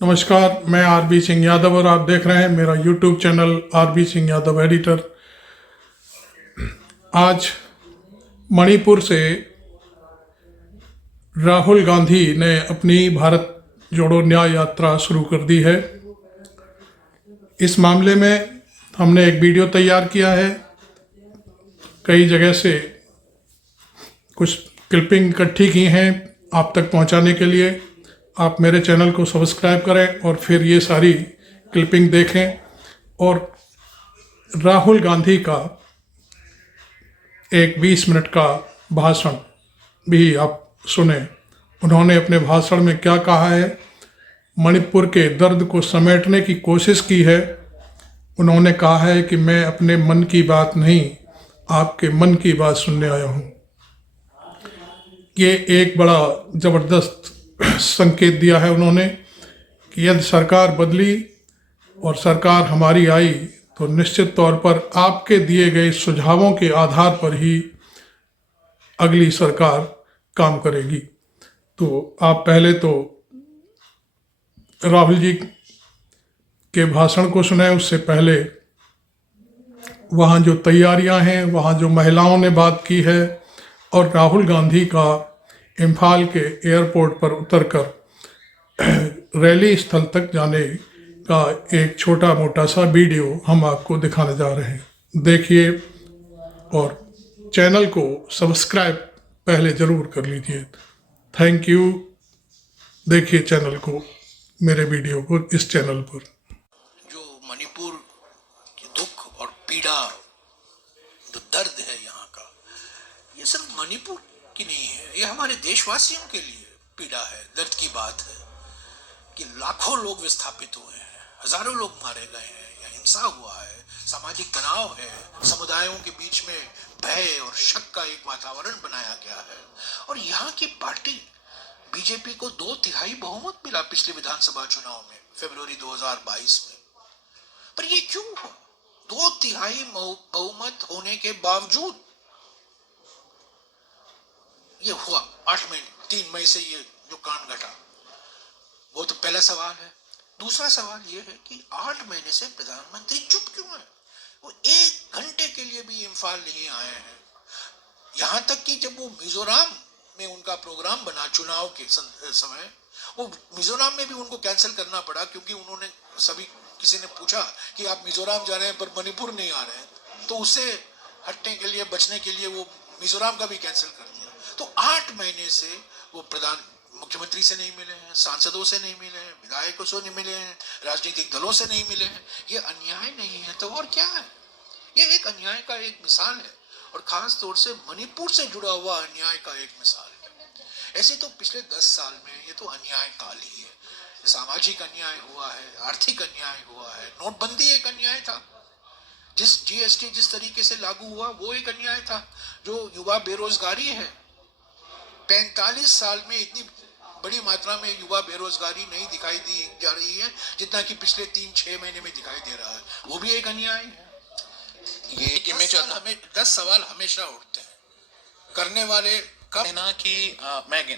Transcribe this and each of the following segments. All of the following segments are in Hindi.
नमस्कार, मैं आरबी सिंह यादव और आप देख रहे हैं मेरा YouTube channel RB Singh Yadav editor. आज मणिपुर से राहुल गांधी ने अपनी भारत जोड़ो न्याय यात्रा शुरू कर दी है। इस मामले में हमने एक वीडियो तैयार किया है। कई जगह से कुछ क्लिपिंग इकट्ठी की हैं आप तक पहुंचाने के लिए। आप मेरे चैनल को सब्सक्राइब करें और फिर ये सारी क्लिपिंग देखें और राहुल गांधी का एक 20 मिनट का भाषण भी आप सुने। उन्होंने अपने भाषण में क्या कहा है, मणिपुर के दर्द को समेटने की कोशिश की है। उन्होंने कहा है कि मैं अपने मन की बात नहीं, आपके मन की बात सुनने आया हूँ। ये एक बड़ा ज़बरदस्त संकेत दिया है उन्होंने कि यदि सरकार बदली और सरकार हमारी आई तो निश्चित तौर पर आपके दिए गए सुझावों के आधार पर ही अगली सरकार काम करेगी। तो आप पहले तो राहुल जी के भाषण को सुने, उससे पहले वहाँ जो तैयारियां हैं, वहाँ जो महिलाओं ने बात की है और राहुल गांधी का इम्फाल के एयरपोर्ट पर उतरकर रैली स्थल तक जाने का एक छोटा मोटा सा वीडियो हम आपको दिखाने जा रहे हैं। देखिए और चैनल को सब्सक्राइब पहले ज़रूर कर लीजिए। Thank you. देखिए चैनल को, मेरे वीडियो को इस चैनल पर। जो मणिपुर की दुख और पीड़ा, जो दर्द है यहाँ का, ये सिर्फ मणिपुर की नहीं है, ये हमारे देशवासियों के लिए पीड़ा है, दर्द की बात है कि लाखों लोग विस्थापित हुए हैं, हजारों लोग मारे गए हैं, या हिंसा हुआ है, सामाजिक तनाव है, समुदायों के बीच में भय और शक का एक वातावरण बनाया गया है। और यहाँ की पार्टी बीजेपी को 2/3 बहुमत मिला पिछले विधानसभा चुनाव में, फरवरी 2022 में। पर ये क्यों हुआ? 2/3 बहुमत होने के बावजूद ये हुआ 8 मई 3 मई से ये जो कांड घटा, वो तो पहला सवाल है। दूसरा सवाल ये है कि 8 महीने से प्रधानमंत्री चुप क्यों है? वो 1 घंटे के लिए भी इम्फाल नहीं आए हैं। यहाँ तक कि जब वो मिजोरम में उनका प्रोग्राम बना चुनाव के समय, वो मिजोरम में भी उनको कैंसिल करना पड़ा क्योंकि उन्होंने किसी ने पूछा कि आप मिजोरम जा रहे हैं पर मणिपुर नहीं आ रहे हैं, तो उससे हटने के लिए, बचने के लिए वो मिजोरम का भी कैंसिल कर दिया। तो 8 महीने से वो मुख्यमंत्री से नहीं मिले हैं, सांसदों से नहीं मिले हैं, विधायकों से नहीं मिले हैं, राजनीतिक दलों से नहीं मिले हैं। ये अन्याय नहीं है तो और क्या है? ये एक अन्याय का एक मिसाल है और खास तौर से मणिपुर से जुड़ा हुआ अन्याय का एक मिसाल है। ऐसे तो पिछले 10 साल में ये तो अन्याय काल ही है। सामाजिक अन्याय हुआ है, आर्थिक अन्याय हुआ है, नोटबंदी एक अन्याय था, जिस जीएसटी जिस तरीके से लागू हुआ वो एक अन्याय था। जो युवा बेरोजगारी है, 45 साल में इतनी बड़ी मात्रा में युवा बेरोजगारी नहीं दिखाई दी जा रही है जितना कि पिछले 3-6 महीने में दिखाई दे रहा है, वो भी एक अन्याय है। ये 10 सवाल हमेशा उठते हैं करने वाले है ना कि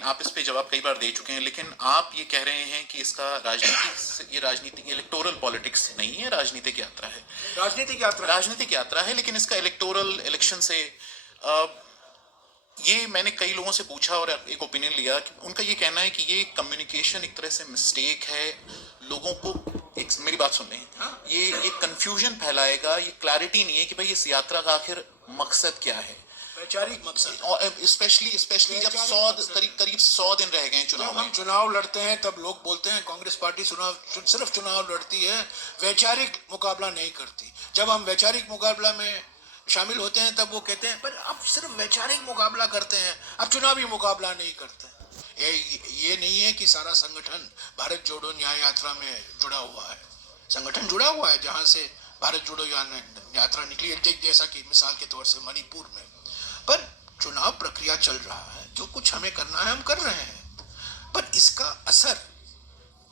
आप इस पे जवाब कई बार दे चुके हैं, लेकिन आप ये कह रहे हैं कि इसका राजनीतिक इलेक्टोरल पॉलिटिक्स नहीं है, राजनीतिक यात्रा है। राजनीतिक यात्रा है, लेकिन इसका इलेक्टोरल इलेक्शन से ये मैंने कई लोगों से पूछा और एक ओपिनियन लिया कि उनका ये कहना है कि ये कम्युनिकेशन एक तरह से मिस्टेक है। लोगों को मेरी बात सुन लें, ये कंफ्यूजन फैलाएगा, ये क्लैरिटी नहीं है कि भाई इस यात्रा का आखिर मकसद क्या है, वैचारिक मकसद। और स्पेशली जब 100 दिन रह गए चुनाव में। हम चुनाव लड़ते हैं तब लोग बोलते हैं कांग्रेस पार्टी सिर्फ चुनाव लड़ती है, वैचारिक मुकाबला नहीं करती। जब हम वैचारिक मुकाबला में शामिल होते हैं तब वो कहते हैं पर अब सिर्फ वैचारिक मुकाबला करते हैं, अब चुनावी मुकाबला नहीं करते। ये नहीं है कि सारा संगठन भारत जोड़ो न्याय यात्रा में जुड़ा हुआ है। संगठन जुड़ा हुआ है जहां से भारत जोड़ो यात्रा निकली है, जैसा कि मिसाल के तौर से मणिपुर में। पर चुनाव प्रक्रिया चल रहा है, जो कुछ हमें करना है हम कर रहे हैं, पर इसका असर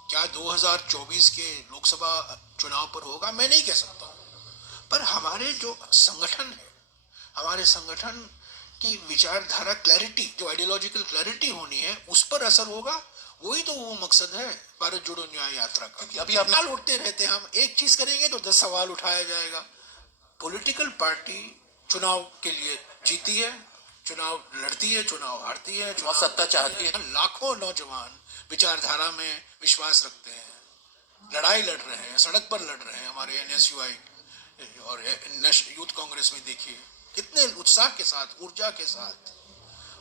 क्या 2024 के लोकसभा चुनाव पर होगा मैं नहीं कह सकता हूँ। पर हमारे जो संगठन है, हमारे संगठन की विचारधारा क्लैरिटी, जो आइडियोलॉजिकल क्लैरिटी होनी है, उस पर असर होगा वही तो वो मकसद है भारत जोड़ो न्याय यात्रा का। क्योंकि अभी आपने सवाल उठते रहते हैं, हम एक चीज करेंगे तो 10 सवाल उठाया जाएगा। पॉलिटिकल पार्टी चुनाव के लिए जीती है, चुनाव लड़ती है, चुनाव हारती है, और सत्ता चाहती है। लाखों नौजवान विचारधारा में विश्वास रखते हैं, लड़ाई लड़ रहे हैं, सड़क पर लड़ रहे हैं। हमारे NSUI और यूथ कांग्रेस में देखिए कितने उत्साह के साथ, ऊर्जा के साथ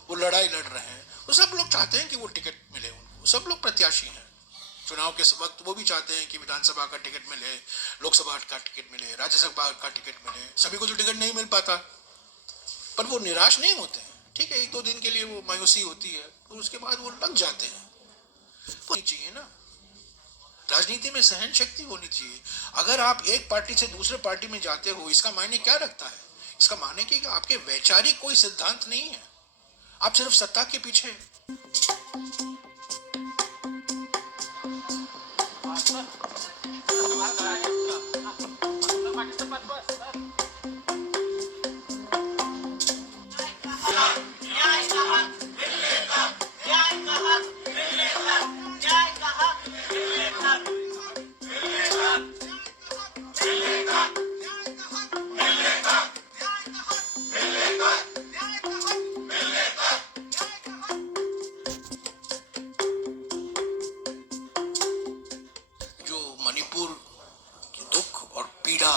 वो लड़ाई लड़ रहे हैं। वो सब लोग चाहते हैं कि वो टिकट मिले उनको, सब लोग प्रत्याशी हैं। चुनाव के वक्त वो भी चाहते हैं कि विधानसभा का टिकट मिले, लोकसभा का टिकट मिले, राज्यसभा का टिकट मिले। सभी को तो टिकट नहीं मिल पाता, पर वो निराश नहीं होते हैं। ठीक है, 1-2 दिन के लिए वो मायूसी होती है, और उसके बाद वो लग जाते हैं। होनी चाहिए ना, राजनीति में सहन शक्ति होनी चाहिए। अगर आप एक पार्टी से दूसरे पार्टी में जाते हो, इसका मायने क्या रखता है? इसका मायने कि आपके वैचारिक कोई सिद्धांत नहीं है, आप सिर्फ सत्ता के पीछे। जो मणिपुर की दुख और पीड़ा,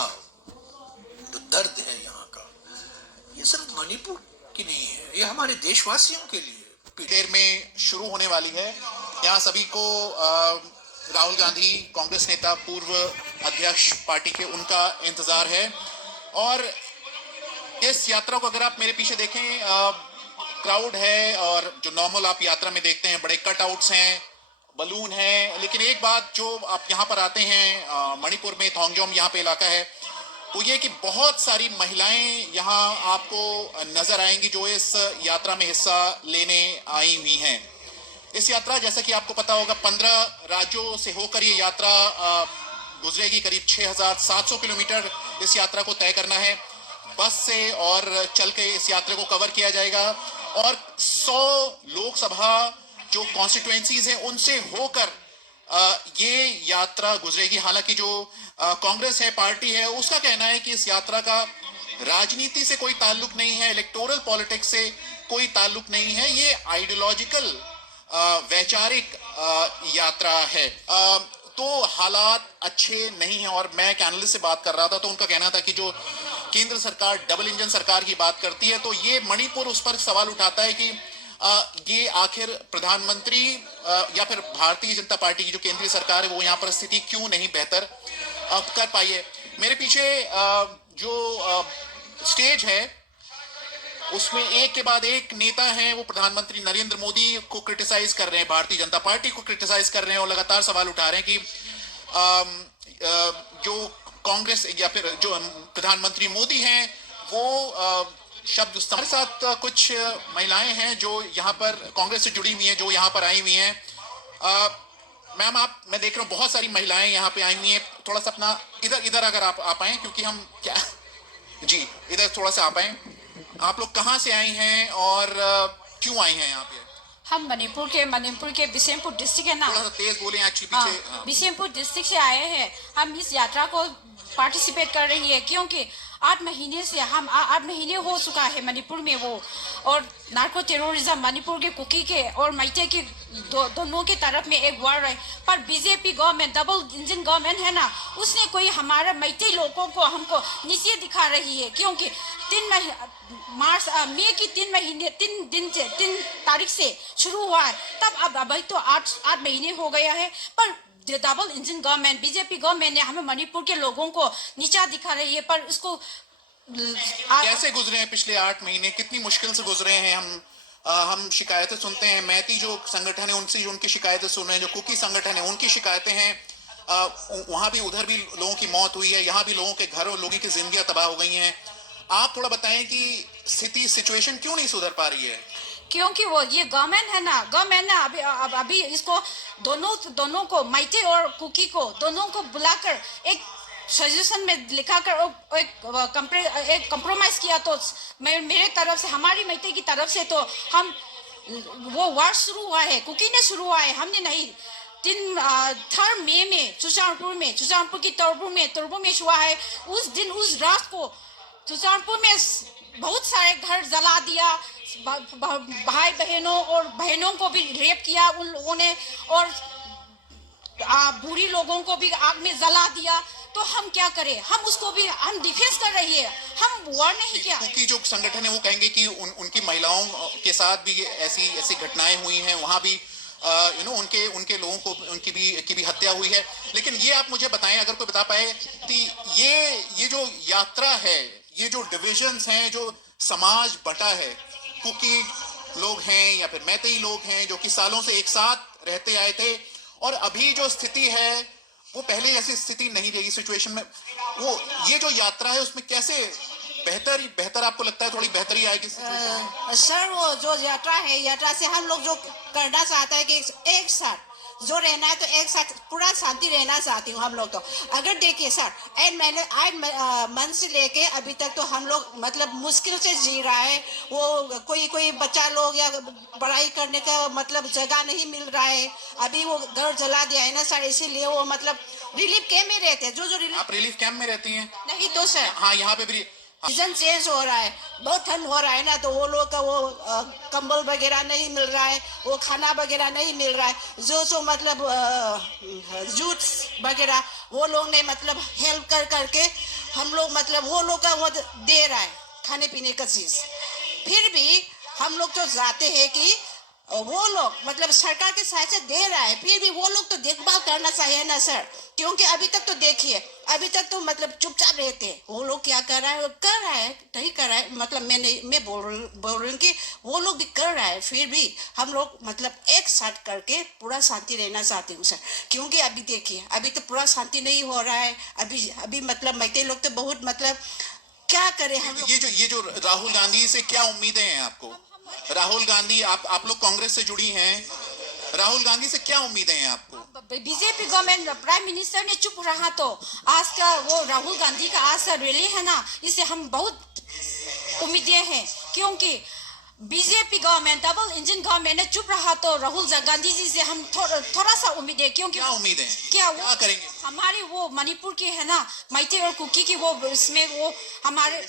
जो दर्द है यहाँ का, ये सिर्फ मणिपुर की नहीं है, ये हमारे देशवासियों के लिए देर में शुरू होने वाली है। यहाँ सभी को राहुल गांधी कांग्रेस नेता, पूर्व अध्यक्ष पार्टी के, उनका इंतजार है। और इस यात्रा को अगर आप मेरे पीछे देखें, क्राउड है, और जो नॉर्मल आप यात्रा में देखते हैं बड़े कटआउट्स हैं, बलून है। लेकिन एक बात जो आप यहाँ पर आते हैं, मणिपुर में थोंगजोम यहाँ पे इलाका है, तो ये कि बहुत सारी महिलाएं यहाँ आपको नजर आएंगी जो इस यात्रा में हिस्सा लेने आई हुई हैं। इस यात्रा, जैसा कि आपको पता होगा, 15 राज्यों से होकर ये यात्रा गुजरेगी। करीब 6,700 किलोमीटर इस यात्रा को तय करना है बस से, और चल के इस यात्रा को कवर किया जाएगा। और 100 लोकसभा जो कॉन्स्टिट्यूएंसीज हैं उनसे होकर ये यात्रा गुजरेगी। हालांकि जो कांग्रेस है, पार्टी है, उसका कहना है कि इस यात्रा का राजनीति से कोई ताल्लुक नहीं है, इलेक्टोरल पॉलिटिक्स से कोई ताल्लुक नहीं है, ये आइडियोलॉजिकल वैचारिक यात्रा है। तो हालात अच्छे नहीं हैं। और मैं एक एनालिस्ट से बात कर रहा था, तो उनका कहना था कि जो केंद्र सरकार डबल इंजन सरकार की बात करती है, तो ये मणिपुर उस पर सवाल उठाता है कि ये आखिर प्रधानमंत्री या फिर भारतीय जनता पार्टी की जो केंद्रीय सरकार है वो यहाँ पर स्थिति क्यों नहीं बेहतर कर पाई है। मेरे पीछे जो स्टेज है उसमें एक के बाद एक नेता हैं, वो प्रधानमंत्री नरेंद्र मोदी को क्रिटिसाइज कर रहे हैं, भारतीय जनता पार्टी को क्रिटिसाइज कर रहे हैं, और लगातार सवाल उठा रहे हैं कि जो कांग्रेस या फिर जो प्रधानमंत्री मोदी हैं वो शब्द। हमारे साथ कुछ महिलाएं हैं जो यहाँ पर कांग्रेस से जुड़ी हुई हैं, जो यहाँ पर आई हुई हैं। मैम, मैं देख रहा हूँ बहुत सारी महिलाएं यहाँ पे आई हुई हैं। थोड़ा सा अपना इधर अगर आप आए, क्योंकि हम क्या जी इधर थोड़ा सा आप आए। आप लोग कहाँ से आई हैं और क्यों आई हैं यहाँ पे? हम मणिपुर के बिसेमपुर डिस्ट्रिक्ट है ना, थोड़ा सा तेज बोले एक्चुअली पीछे। हाँ, बिसेमपुर डिस्ट्रिक्ट से आए हैं। हम इस यात्रा को पार्टिसिपेट कर रही है क्योंकि 8 महीने हो चुका है मणिपुर में वो, और नार्को टेररिज्म मणिपुर के कुकी के और मैते के दोनों के तरफ में एक वार है। पर BJP government, double engine government है ना, उसने कोई हमारे मैते लोगों को हमको नीचे दिखा रही है। क्योंकि 3 तारीख से शुरू हुआ है, तब अभी तो 8 महीने हो गया है। पर double engine government, BJP government ने हमें मणिपुर के लोगों को नीचा दिखा रही है। पर उसको कैसे गुजरे हैं पिछले 8 महीने? कितनी मुश्किल से गुजरे हैं? हम शिकायतें सुनते हैं, मैती जो संगठन है उनसे उनकी शिकायतें सुन रहे हैं, जो कुकी संगठन है उनकी शिकायतें हैं। वहां भी, उधर भी लोगों की मौत हुई है, यहाँ भी लोगों के घरों, लोगों की जिंदगियां तबाह हो गई हैं। आप थोड़ा बताएं कि सिचुएशन क्यों नहीं सुधर पा रही है? क्योंकि वो ये गवर्नमेंट है ना, गवर्नमेंट ने अभी इसको दोनों को, मैते और कुकी को दोनों को बुलाकर एक सजेशन में लिखाकर एक कंप्रोमाइज किया। तो मेरे तरफ से, हमारी मैते की तरफ से, तो हम वो वार शुरू हुआ है, कुकी ने शुरू हुआ है, हमने नहीं। 3 मई में चुचानपुर की तोरबू में हुआ है। उस दिन उस रात को चुचानपुर में बहुत सारे घर जला दिया, भाई बहनों और बहनों को भी रेप किया उन लोगों ने, और बुरी लोगों को भी आग में जला दिया। तो हम क्या करें? हम उसको भी हम डिफेंस कर रही है, हम वॉर नहीं किया। क्योंकि जो संगठन है वो कहेंगे कि उनकी महिलाओं के साथ भी ऐसी घटनाएं हुई हैं, वहां भी उनके लोगों को की भी हत्या हुई है। लेकिन ये आप मुझे बताएं, अगर कोई बता पाए कि ये जो यात्रा है, ये जो डिविजन्स हैं, जो समाज बटा है, कुकी लोग हैं या फिर मैतेई लोग हैं जो कि सालों से एक साथ रहते आए थे, और अभी जो स्थिति है वो पहले ऐसी स्थिति नहीं रही सिचुएशन में, वो ये जो यात्रा है उसमें कैसे बेहतर आपको लगता है थोड़ी बेहतरी आएगी? सर, वो जो यात्रा है, यात्रा से हम लोग जो करना चाहता है कि एक साथ जो रहना है, तो एक साथ पूरा शांति रहना चाहती हूँ हम लोग। तो अगर देखिए सर, 8 मंथ से लेके अभी तक तो हम लोग मतलब मुश्किल से जी रहा है। वो कोई बच्चा लोग या पढ़ाई करने का मतलब जगह नहीं मिल रहा है। अभी वो घर जला दिया है ना सर, इसीलिए वो मतलब रिलीफ कैंप में रहते हैं। जो आप रिलीफ कैंप में रहती हैं? नहीं तो सर, हाँ, यहाँ पे भी सीजन चेंज हो रहा है, बहुत ठंड हो रहा है ना, तो वो लोग का वो कंबल वगैरह नहीं मिल रहा है, वो खाना वगैरह नहीं मिल रहा है। जो मतलब जूट्स वगैरह वो लोग ने मतलब हेल्प करके हम लोग मतलब वो लोग का वो दे रहा है खाने पीने का चीज। फिर भी हम लोग तो जाते हैं कि वो लोग मतलब सरकार के साइड से दे रहा है, फिर भी वो लोग तो देखभाल करना चाहिए ना सर। क्योंकि अभी तक तो देखिए, अभी तक तो मतलब चुपचाप रहते हैं। वो लोग क्या कर रहा है, नहीं कर रहा है, मतलब मैं बोल रही हूँ कि वो लोग भी कर रहा है। फिर भी हम लोग मतलब एक साथ करके पूरा शांति रहना चाहती हूँ सर। क्योंकि अभी देखिए, अभी तो पूरा शांति नहीं हो रहा है। अभी मतलब मैतेई लोग तो बहुत मतलब क्या करें हम लोग। ये जो राहुल गांधी से क्या उम्मीदें हैं आपको? राहुल गांधी, आप लोग कांग्रेस से जुड़ी हैं, राहुल गांधी से क्या उम्मीदें हैं आपको? बीजेपी गवर्नमेंट प्राइम मिनिस्टर ने चुप रहा तो आज का वो राहुल गांधी का आज का रैली है ना, इससे हम बहुत उम्मीदें हैं। क्योंकि BJP government double engine government ने चुप रहा तो राहुल गांधी जी से हम थोड़ा सा उम्मीद है। क्योंकि क्या उम्मीद है? क्या वो क्या करेंगे? हमारे वो मणिपुर के है ना मैतेई और कुकी की वो इसमें वो हमारे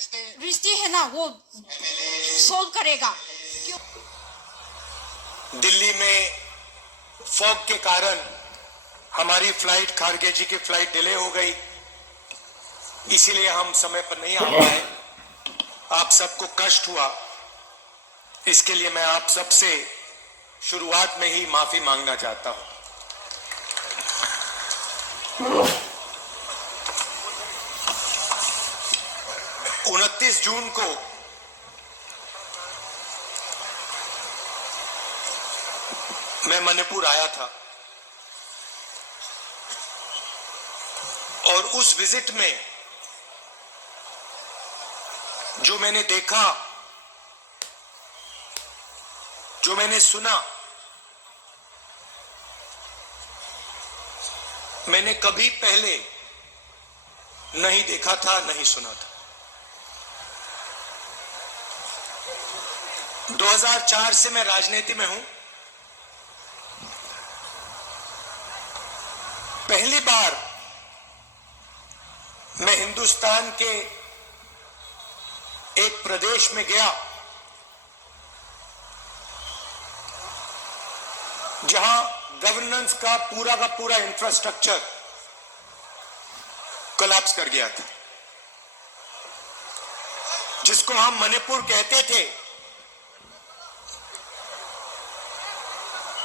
रिश्ते है ना वो सोल्व करेगा। दिल्ली में फॉग के कारण हमारी फ्लाइट, खारगे जी की फ्लाइट डिले हो गई, इसीलिए हम समय पर नहीं आ पाए। आप सबको कष्ट हुआ, इसके लिए मैं आप सबसे शुरुआत में ही माफी मांगना चाहता हूं। 29 जून को मैं मणिपुर आया था और उस विजिट में जो मैंने देखा, जो मैंने सुना, मैंने कभी पहले नहीं देखा था, नहीं सुना था। 2004 से मैं राजनीति में हूं। पहली बार मैं हिंदुस्तान के एक प्रदेश में गया जहां गवर्नेंस का पूरा इंफ्रास्ट्रक्चर कोलैप्स कर गया था, जिसको हम मणिपुर कहते थे।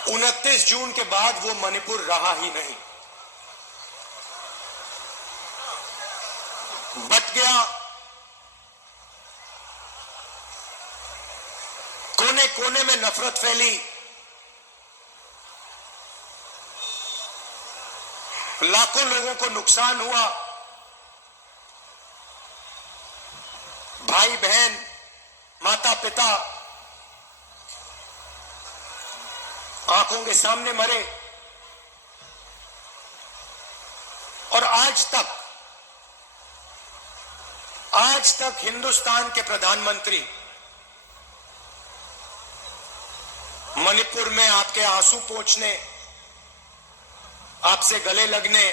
29 जून के बाद वो मणिपुर रहा ही नहीं, बट गया। कोने कोने में नफरत फैली, लाखों लोगों को नुकसान हुआ, भाई बहन, माता पिता आंखों के सामने मरे। और आज तक हिंदुस्तान के प्रधानमंत्री मणिपुर में आपके आंसू पोंछने, आपसे गले लगने,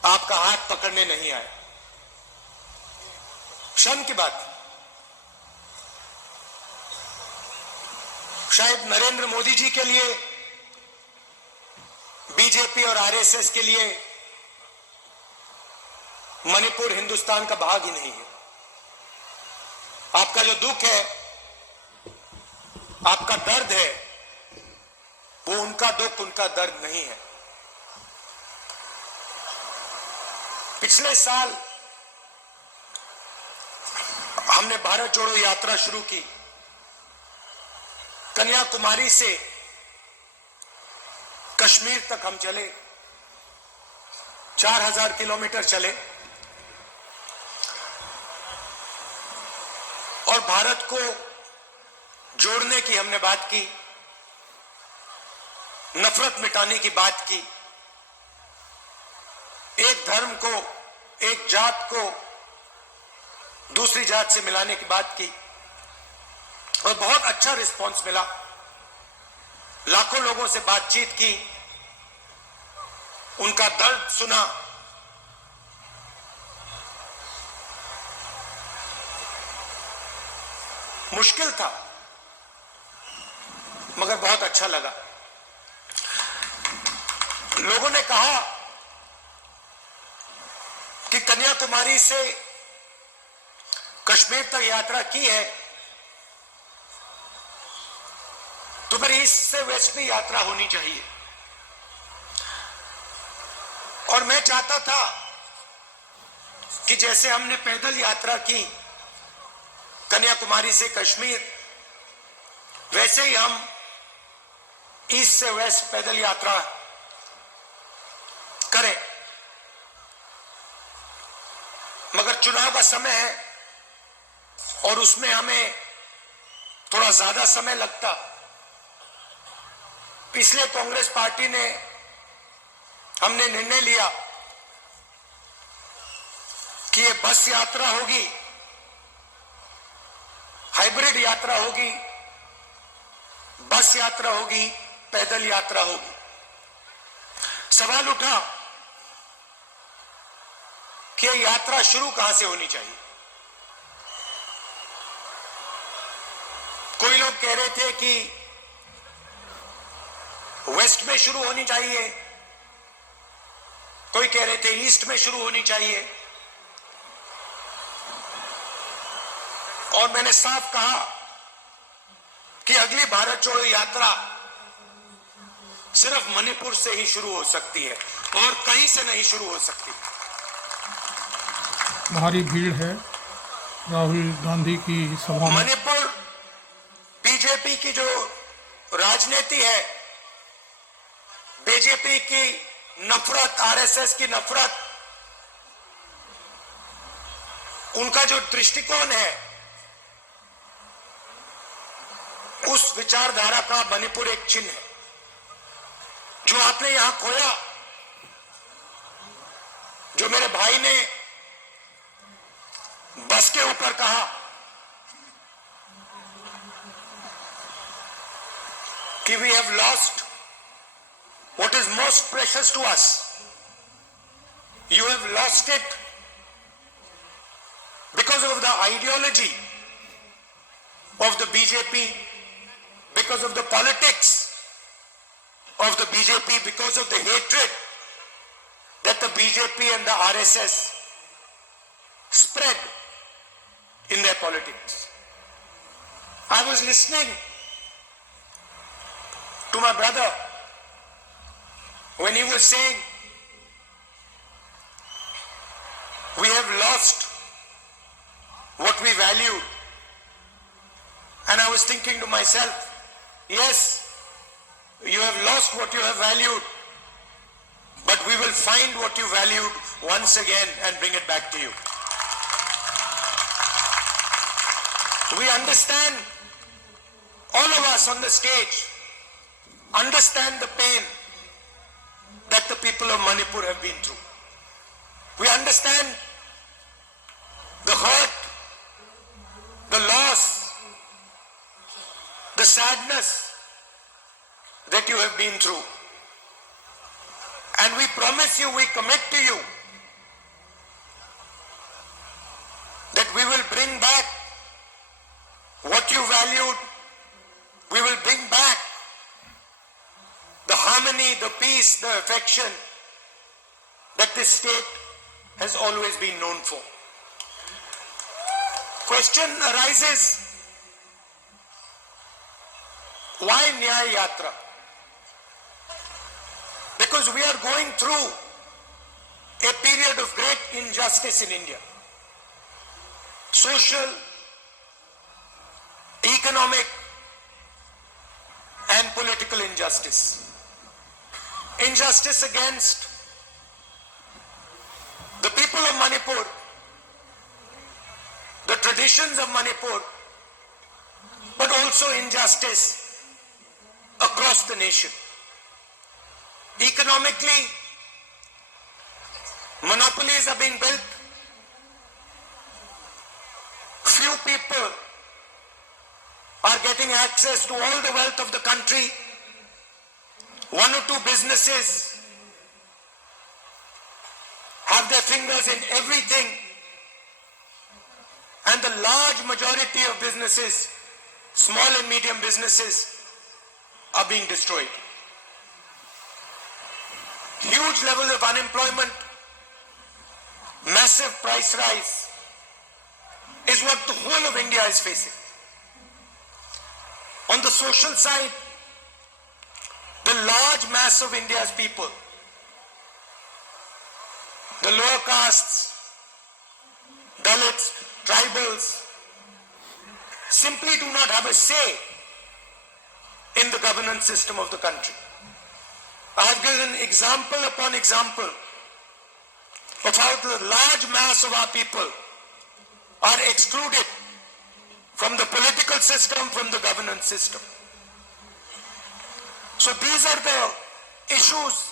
आपका हाथ पकड़ने नहीं आया। शर्म की बात। शायद नरेंद्र मोदी जी के लिए, बीजेपी और आरएसएस के लिए मणिपुर हिंदुस्तान का भाग ही नहीं है। आपका जो दुख है, आपका दर्द है, वो उनका दुख, उनका दर्द नहीं है। पिछले साल हमने भारत जोड़ो यात्रा शुरू की। कन्याकुमारी से कश्मीर तक हम चले, 4000 किलोमीटर चले और भारत को जोड़ने की हमने बात की, नफरत मिटाने की बात की, एक धर्म को, एक जात को दूसरी जात से मिलाने की बात की और बहुत अच्छा रिस्पांस मिला। लाखों लोगों से बातचीत की, उनका दर्द सुना। मुश्किल था मगर बहुत अच्छा लगा। लोगों ने कहा कि कन्याकुमारी से कश्मीर तक यात्रा की है तो फिर ईस्ट से वेस्ट में यात्रा होनी चाहिए। और मैं चाहता था कि जैसे हमने पैदल यात्रा की कन्याकुमारी से कश्मीर, वैसे ही हम ईस्ट से वेस्ट पैदल यात्रा करें। मगर चुनाव का समय है और उसमें हमें थोड़ा ज्यादा समय लगता, इसलिए कांग्रेस पार्टी ने, हमने निर्णय लिया कि ये बस यात्रा होगी, हाइब्रिड यात्रा होगी, बस यात्रा होगी, पैदल यात्रा होगी। सवाल उठा कि ये यात्रा शुरू कहां से होनी चाहिए। कोई लोग कह रहे थे कि वेस्ट में शुरू होनी चाहिए, कोई कह रहे थे ईस्ट में शुरू होनी चाहिए। और मैंने साफ कहा कि अगली भारत जोड़ो यात्रा सिर्फ मणिपुर से ही शुरू हो सकती है और कहीं से नहीं शुरू हो सकती। भारी भीड़ है राहुल गांधी की सभा में। मणिपुर बीजेपी की जो राजनीति है, बीजेपी की नफरत, आरएसएस की नफरत, उनका जो दृष्टिकोण है, उस विचारधारा का मणिपुर एक चिन्ह है। जो आपने यहां खोया, जो मेरे भाई ने बस के ऊपर कहा कि we have lost what is most precious to us. You have lost it because of the ideology of the BJP, because of the politics of the BJP, because of the hatred that the BJP and the RSS spread in their politics. I was listening to my brother when he was saying we have lost what we valued, and I was thinking to myself, yes, you have lost what you have valued, but we will find what you valued once again and bring it back to you. We understand, all of us on the stage understand the pain that the people of Manipur have been through. We understand the hurt, the loss, the sadness that you have been through. And we promise you, we commit to you that we will bring back what you valued. We will bring back the harmony, the peace, the affection that this state has always been known for. Question arises, why Nyaya Yatra? Because we are going through a period of great injustice in India. Social, economic, and political injustice. Injustice against the people of Manipur, the traditions of Manipur, but also injustice across the nation. Economically, monopolies are being built. Few people are getting access to all the wealth of the country. One or two businesses have their fingers in everything, and the large majority of businesses, small and medium businesses, are being destroyed. Huge levels of unemployment, massive price rise is what the whole of India is facing. On the social side, the large mass of India's people, the lower castes, Dalits, tribals, simply do not have a say in the governance system of the country. I have given example upon example of how the large mass of our people are excluded from the political system, from the governance system. So these are the issues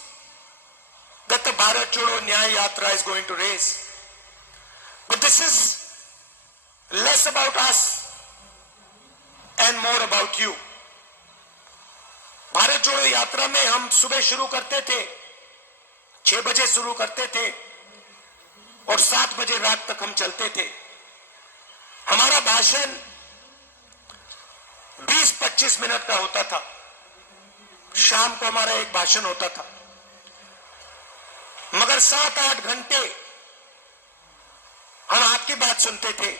that the Bharat Chodo Nyaya Yatra is going to raise. But this is less about us and more about you. Bharat जोड़ो यात्रा में हम सुबह शुरू करते थे, 6 बजे शुरू करते थे और 7 बजे रात तक हम चलते थे. हमारा भाषण 20-25 मिनट का होता था. शाम को हमारा एक भाषण होता था, मगर 7-8 घंटे हम आपकी बात सुनते थे,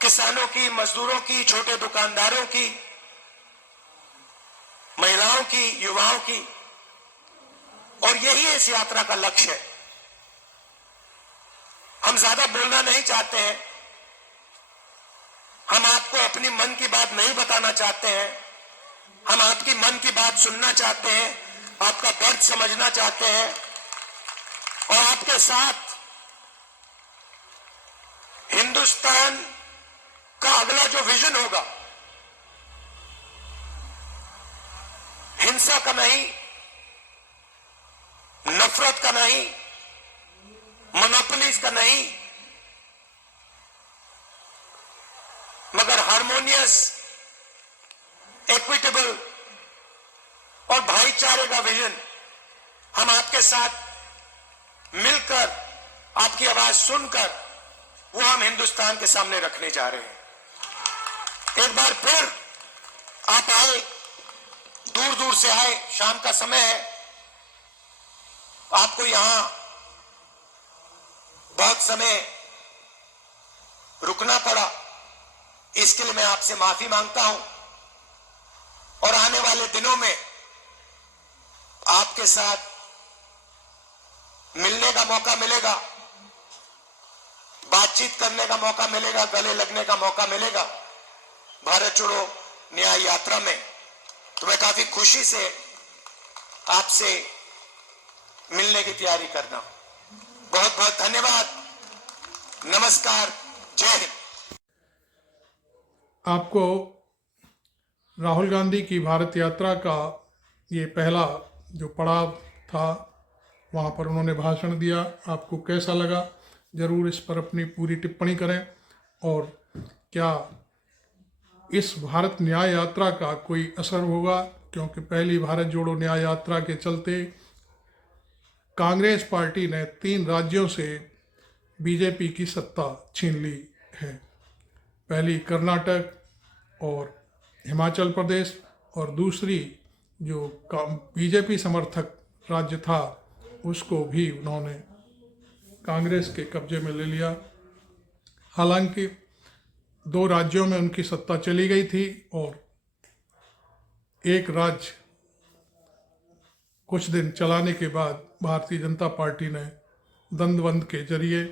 किसानों की, मजदूरों की, छोटे दुकानदारों की, महिलाओं की, युवाओं की. और यही इस यात्रा का लक्ष्य है. हम ज्यादा बोलना नहीं चाहते हैं, हम आपको अपनी मन की बात नहीं बताना चाहते हैं, हम आपकी मन की बात सुनना चाहते हैं, आपका दर्द समझना चाहते हैं और आपके साथ हिंदुस्तान का अगला जो विजन होगा, हिंसा का नहीं, नफरत का नहीं, मोनोपोलीज का नहीं, मगर हार्मोनियस, इक्विटेबल और भाईचारे का विजन हम आपके साथ मिलकर, आपकी आवाज सुनकर, वो हम हिंदुस्तान के सामने रखने जा रहे हैं. एक बार फिर आप आए, दूर दूर से आए, शाम का समय है, आपको यहां बहुत समय रुकना पड़ा, इसके लिए मैं आपसे माफी मांगता हूं. और आने वाले दिनों में आपके साथ मिलने का मौका मिलेगा, बातचीत करने का मौका मिलेगा, गले लगने का मौका मिलेगा भारत छोड़ो न्याय यात्रा में. तो मैं काफी खुशी से आपसे मिलने की तैयारी करना हूं. बहुत बहुत धन्यवाद. नमस्कार. जय हिंद. आपको राहुल गांधी की भारत यात्रा का ये पहला जो पड़ाव था, वहाँ पर उन्होंने भाषण दिया, आपको कैसा लगा? ज़रूर इस पर अपनी पूरी टिप्पणी करें. और क्या इस भारत न्याय यात्रा का कोई असर होगा? क्योंकि पहली भारत जोड़ो न्याय यात्रा के चलते कांग्रेस पार्टी ने 3 राज्यों से बीजेपी की सत्ता छीन ली है। पहली कर्नाटक और हिमाचल प्रदेश, और दूसरी जो बीजेपी समर्थक राज्य था उसको भी उन्होंने कांग्रेस के कब्जे में ले लिया। हालांकि 2 राज्यों में उनकी सत्ता चली गई थी और एक राज्य कुछ दिन चलाने के बाद भारतीय जनता पार्टी ने द्वंद्व के जरिए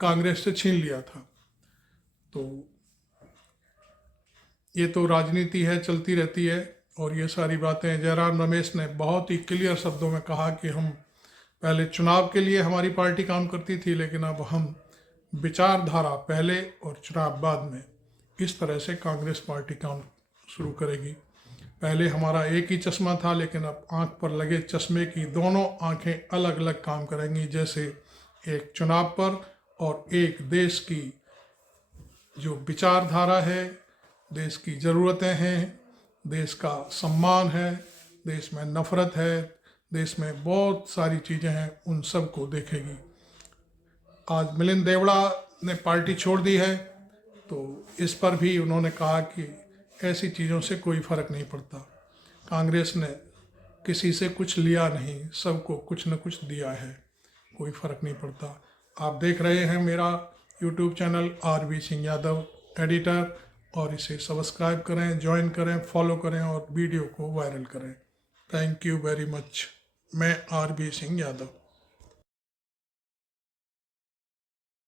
कांग्रेस से छीन लिया था। तो ये तो राजनीति है, चलती रहती है। और ये सारी बातें जयराम रमेश ने बहुत ही क्लियर शब्दों में कहा कि हम पहले चुनाव के लिए हमारी पार्टी काम करती थी, लेकिन अब हम विचारधारा पहले और चुनाव बाद में, इस तरह से कांग्रेस पार्टी काम शुरू करेगी। पहले हमारा एक ही चश्मा था, लेकिन अब आंख पर लगे चश्मे की दोनों आंखें अलग अलग काम करेंगी। जैसे एक चुनाव पर और एक देश की जो विचारधारा है, देश की ज़रूरतें हैं, देश का सम्मान है, देश में नफ़रत है, देश में बहुत सारी चीज़ें हैं, उन सब को देखेगी। आज मिलिंद देवड़ा ने पार्टी छोड़ दी है, तो इस पर भी उन्होंने कहा कि ऐसी चीज़ों से कोई फ़र्क नहीं पड़ता। कांग्रेस ने किसी से कुछ लिया नहीं, सबको कुछ न कुछ दिया है, कोई फ़र्क नहीं पड़ता। आप देख रहे हैं मेरा YouTube channel RB Singh Yadav editor, और इसे सब्सक्राइब करें, ज्वाइन करें, फॉलो करें और वीडियो को वायरल करें। Thank you very much. मैं RB सिंह यादव।